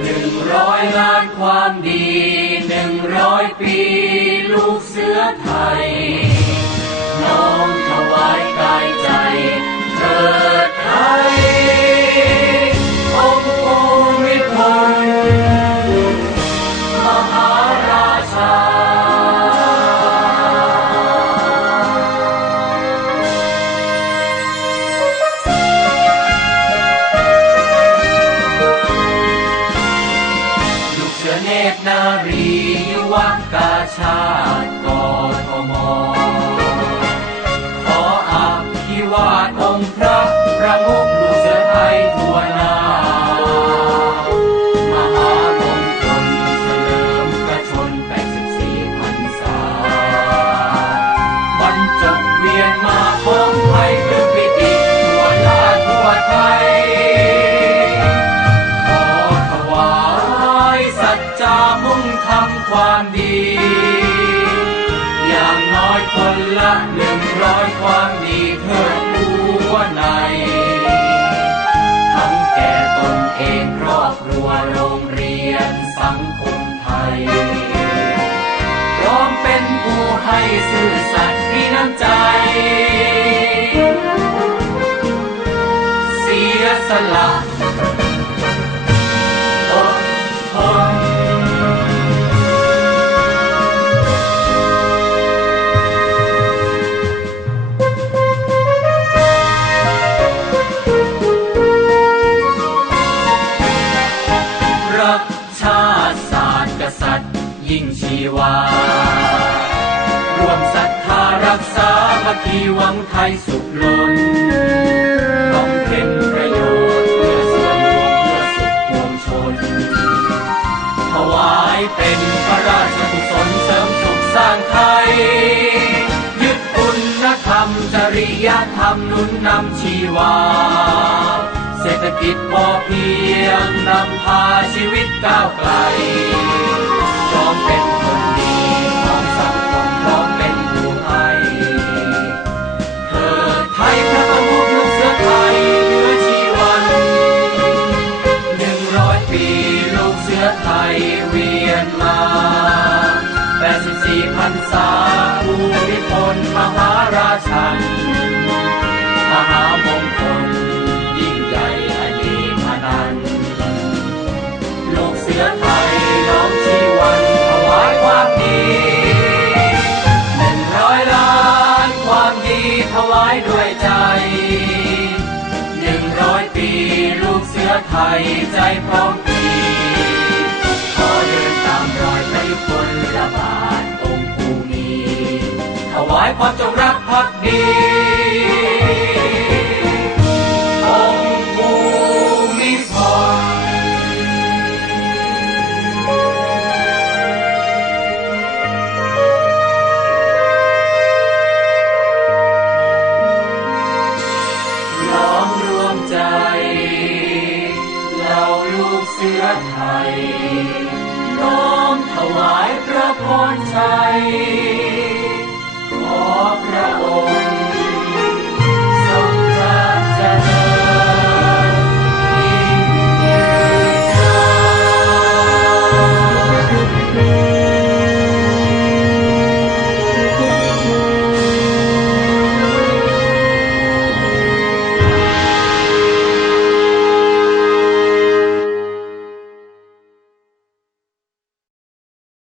หนึ่งร้อยล้านความดีหนึ่งร้อยปี ลูกเสือไทย นารียุวกาชาติกทม คนละหนึ่งร้อยความดีเพื่อผู้ใน ชาติศาสตร์กษัตริย์ ยิ่งชีวา รวมศรัทธารักษาพักีหวังไทยสุขล้นบำเพ็ญประโยชน์เพื่อส่วนรวมเพื่อสุขปวงชน ถวายเป็นพระราชกุศลเสริมสุขสร้างไทย ยึดคุณธรรมจริยธรรมนุนนำชีวา เศรษฐกิจพอเพียงนำพาชีวิตก้าวไกลพร้อมเป็นคนดีของสังคมพร้อมเป็นผู้ให้เธอไทยพระประมุขลูกเสือไทยเหลือชีวันหนึ่งร้อยปีลูกเสือไทยเวียนมาแปดสิบสี่พรรษาภูมิพลมหาราชันายด้วยใจหนึ่งร้อยปีลูกเสือไทยใจพร้อมปีขอเดินตามรอยพระยุคลระบาทองค์ภูมิถวายความจงรักภักดี สือไทยน้อมถวายพระพรชัย